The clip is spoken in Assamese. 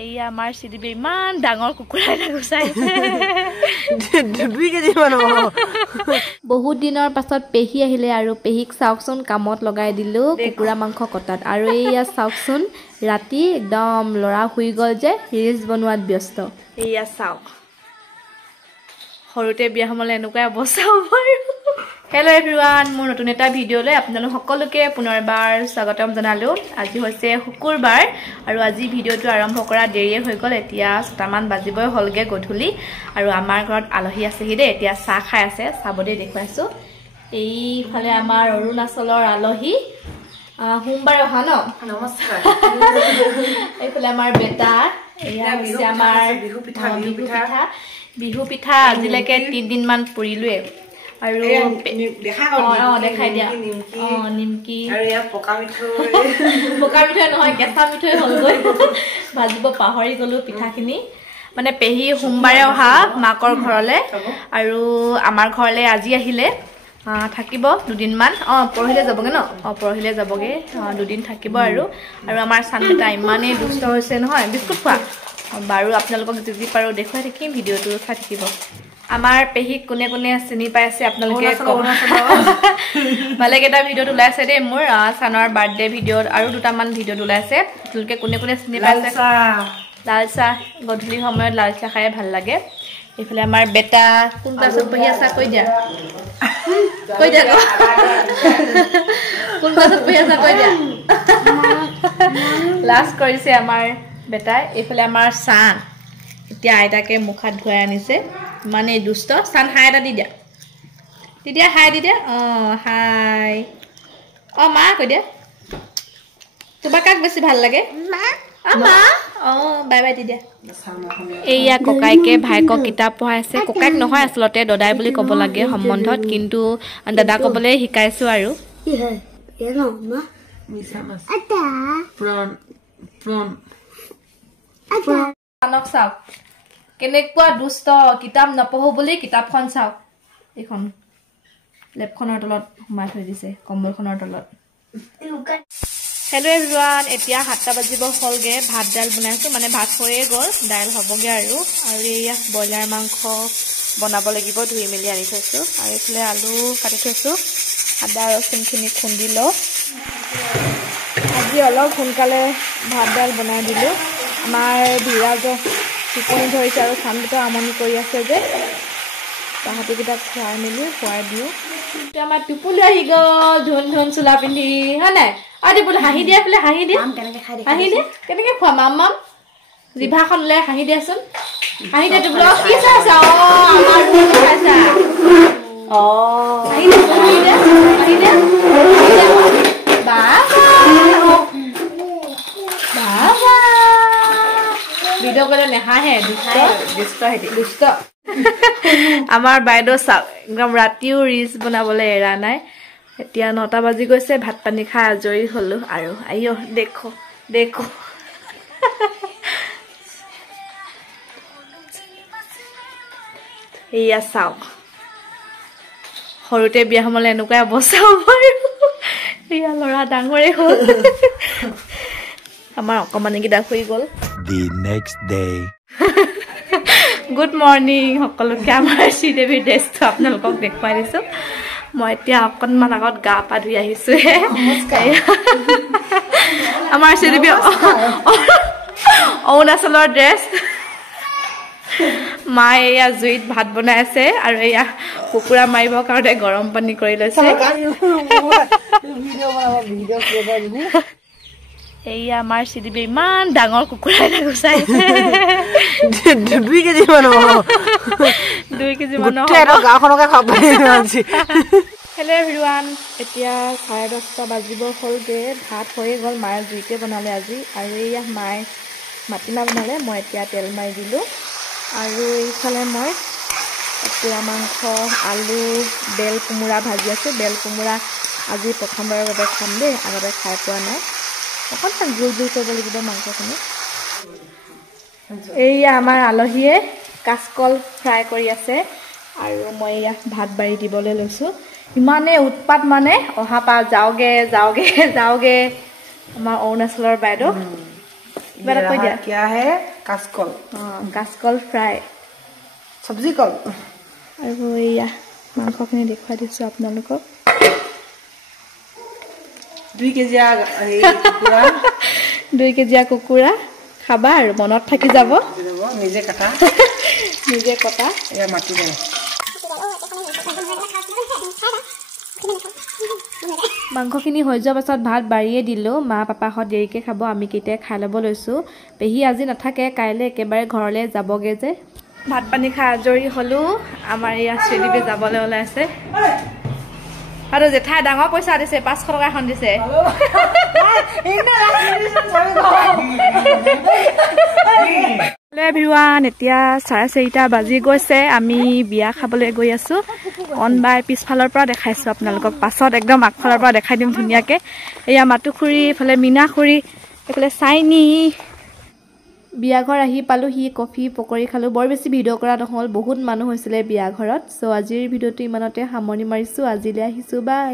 এই আমাৰ সিদিবে ইমান ডাঙৰ কুকুৰা এটা গুছাইছে 2 কেজি মান বহুত দিনৰ পাছত পেহী আহিলে আৰু পেহীক চাওকচোন কামত লগাই দিলো কুকুৰা মাংস কটাত আৰু এইয়া চাওকচোন ৰাতি একদম লৰা শুই গল যে ৰিলছ বনোৱাত ব্যস্ত এইয়া চাওক সৰুতে বিয়া হ'মলে এনেকুৱা অৱস্থা হ'ব হেল্ল এভৰিৱান মোৰ নতুন এটা ভিডিঅ'লৈ আপোনালোক সকলোকে পুনৰবাৰ স্বাগতম জনালো আজি হৈছে শুকুৰবাৰ আৰু আজি ভিডিঅ'টো আৰম্ভ কৰা দেৰিয়ে হৈ গ'ল এতিয়া 7মান বাজিবই হলগে গধূলি আৰু আমাৰ ঘৰত আলহী আছেহি দে এতিয়া চাহ খাই আছে চাবদে দেখুৱাইছো এইফালে আমাৰ অৰুণাচলৰ আলহী সোমবাৰ অহা ন নমস্কাৰ এইফালে আমাৰ বেটা এয়া হৈছে আমাৰ বিহু পিঠা আজিলৈকে 3 দিন মান পুৰিলোৱে আৰু দেখাই দিয়া নিমকি আৰু ইয়া পকা মিঠৈ নহয় কেঁচা মিঠৈ হলগৈ ভাজিব পাহৰি গলো পিঠাখিনি মানে পেহী সোমবাৰে অহা মাকৰ ঘৰলে আৰু আমাৰ ঘৰলে আজি আহিলে থাকিব 2 দিন মান পৰহিলে যাবগে ন পৰহিলে যাবগে 2 দিন থাকিব আৰু আমাৰ সানবেটা ইমানে দুষ্ট হৈছে নহয় বিস্কুট খোৱা বাৰু আপোনালোকক যদি পাৰো দেখুৱাই থাকিম ভিডিঅ'টো চাই থাকিব আমাৰ পেহী কোনে কোনে চিনি পাই আছে আপোনালোকে ভালে কেটা ভিডিঅ'ত ওলাইছে দে মোৰ সানৰ বাৰ্থডে ভিডিঅ'ত আৰু দুটামান ভিডিঅ'ত ওলাইছে আপোনালোকে কোনে কোনে চিনি পাইছে লাল চাহ গধূলি সময়ত লাল চাহ খাই ভাল লাগে এইফালে আমাৰ বেটা কোন ক্লাছত পঢ়ি আছে কৈ দিয়া কোন ক্লাছত পঢ়ি আছে কৈ দিয়া লাষ্ট কৰিছে আমাৰ বেটাই এইফালে আমাৰ চান এতিয়া আইতাকে মুখাত ধুৱাই আনিছে মানে দুষ্ট চান হাই এটা দি দিয়া হাই দি দিয়া হাই মা কৈ দিয়া তোমাৰ কাক বেছি ভাল লাগে মা বাই বাই দি দিয়া এইয়া ককাইকে ভাইকক কিতাপ পঢ়াইছে ককাইক নহয় আচলতে দদাই বুলি ক'ব লাগে সম্বন্ধত কিন্তু দাদা ক'বলৈ শিকাইছো আৰু আনক চাওক কেনেকুৱা দুষ্ট কিতাপ নপঢ়ো বুলি কিতাপখন চাওক এইখন লেপখনৰ তলত সোমাই থৈ দিছে কম্বলখনৰ তলত হেল্ল এভৰিৱান এতিয়া 7টা বাজিব হলগে ভাত দাইল বনাইছো মানে ভাত হৈয়ে গ'ল দাইল হ'বগে আৰু এয়া ব্ৰইলাৰ মাংস বনাব লাগিব ধুই মেলি আনি থৈছো আৰু এইফালে আলু কাটি থৈছো আদা ৰচুনখিনি খুন্দি লওঁ আজি অলপ সোনকালে ভাত দাইল বনাই দিলো আমাৰ বিৰাজ টোপনি ধৰিছে আৰু চানবিটা আমনি কৰি আছে যে তাহাঁতিকেইটাক খুৱাই দিওঁ এতিয়া আমাৰ টোপনি আহি গ'ল ধুন ধুন চোলা পিন্ধি হয় নাই বোলে হাঁহি দিয়া বোলে হাঁহি দিয়া কেনেকে খোৱা মাম জিভাখন ওলাই হাঁহি দিয়াচোন হাঁহি দিয়া টোপনি কি চাইছা ভিডিঅ' কৰিলে নেহাঁহে দুষ্ট আমাৰ বাইদেউ চাওক একদম ৰাতিও ৰিলছ বনাবলৈ এৰা নাই এতিয়া 9টা বাজি গৈছে ভাত পানী খাই আজৰি হলো আৰু আইও দেখো এইয়া চাওক সৰুতে বিয়া হ'মলে এনেকুৱা অৱস্থা হ'ব এয়া ল'ৰা ডাঙৰে হ'ল আমাৰ অকমানিকেইটা শুই গ'ল গুড মৰ্ণিং সকলোকে আমাৰ শ্ৰীদেৱীৰ ড্ৰেছটো আপোনালোকক দেখুৱাই দিছো মই এতিয়া অকণমান আগত গা পা ধুই আহিছো আমাৰ শ্ৰীদেৱী অৰুণাচলৰ ড্ৰেছ মায়ে এয়া জুইত ভাত বনাই আছে আৰু এয়া কুকুৰা মাৰিবৰ কাৰণে গৰম পানী কৰি লৈছে এইয়া আমাৰ শ্ৰীদেৱী ইমান ডাঙৰ কুকুৰা এটা গুছাইছে 2 কেজি মান 2 কেজি মান গাঁওখনকে খাব হেল্ল এভৰিৱান এতিয়া 10:30 বাজিব হলগে ভাত হৈয়ে গ'ল মায়ে জুইতে বনালে আজি আৰু এয়া মায়ে মাটিমাহ বনালে মই এতিয়া তেল মাৰি দিলো আৰু এইফালে মই কুকুৰা মাংস আলু বেল কোমোৰা ভাজি আছো বেল কোমোৰা আজি প্ৰথমবাৰৰ বাবে খাম দেই আগতে খাই পোৱা নাই অকণমান জোল কৰিব লাগিব মাংসখিনি এইয়া আমাৰ আলহীয়ে কাচকল ফ্ৰাই কৰি আছে আৰু মই এয়া ভাত বাঢ়ি দিবলৈ লৈছো ইমানে উৎপাত মানে অহা পা যাওগে আমাৰ অৰুণাচলৰ বাইদেউ কিবা এটা কৈ দিয়া क्या है काचकल কাচকল ফ্ৰাই सब्जी कल আৰু এয়া মাংসখিনি দেখুৱাই দিছোঁ আপোনালোকক 2 কেজি কুকুৰা 2 কেজিয়া কুকুৰা খাবা আৰু মনত থাকি যাব নিজে কাটা নিজে কটা এয়া মাটি দে মাংসখিনি হৈ যোৱাৰ পাছত ভাত বাঢ়িয়ে দিলোঁ মা পাপাহঁত দেৰিকৈ খাব আমি কেইটাই খাই ল'ব লৈছোঁ পেহী আজি নাথাকে কাইলৈ একেবাৰে ঘৰলৈ যাবগৈ যে ভাত পানী খাই আজৰি হ'লোঁ আমাৰ এয়া শ্ৰীদেৱী যাবলৈ ওলাইছে আৰু জেঠাই ডাঙৰ পইচা দিছে 500 টকা এখন দিছে এভৰিৱান এতিয়া 4:30 বাজি গৈছে আমি বিয়া খাবলৈ গৈ আছোঁ অনবাই পিছফালৰ পৰা দেখাইছোঁ আপোনালোকক পাছত একদম আগফালৰ পৰা দেখাই দিম ধুনীয়াকৈ এয়া মাতুখুৰী এইফালে মীনাখুৰী এইফালে চাইনি বিয়া ঘৰ আহি পালোহি কফি পকৰি খালোঁ বৰ বেছি ভিডিঅ' কৰা নহ'ল বহুত মানুহ হৈছিলে বিয়া ঘৰত চ' আজিৰ ভিডিঅ'টো ইমানতে সামৰণি মাৰিছোঁ আজিলৈ আহিছোঁ বাই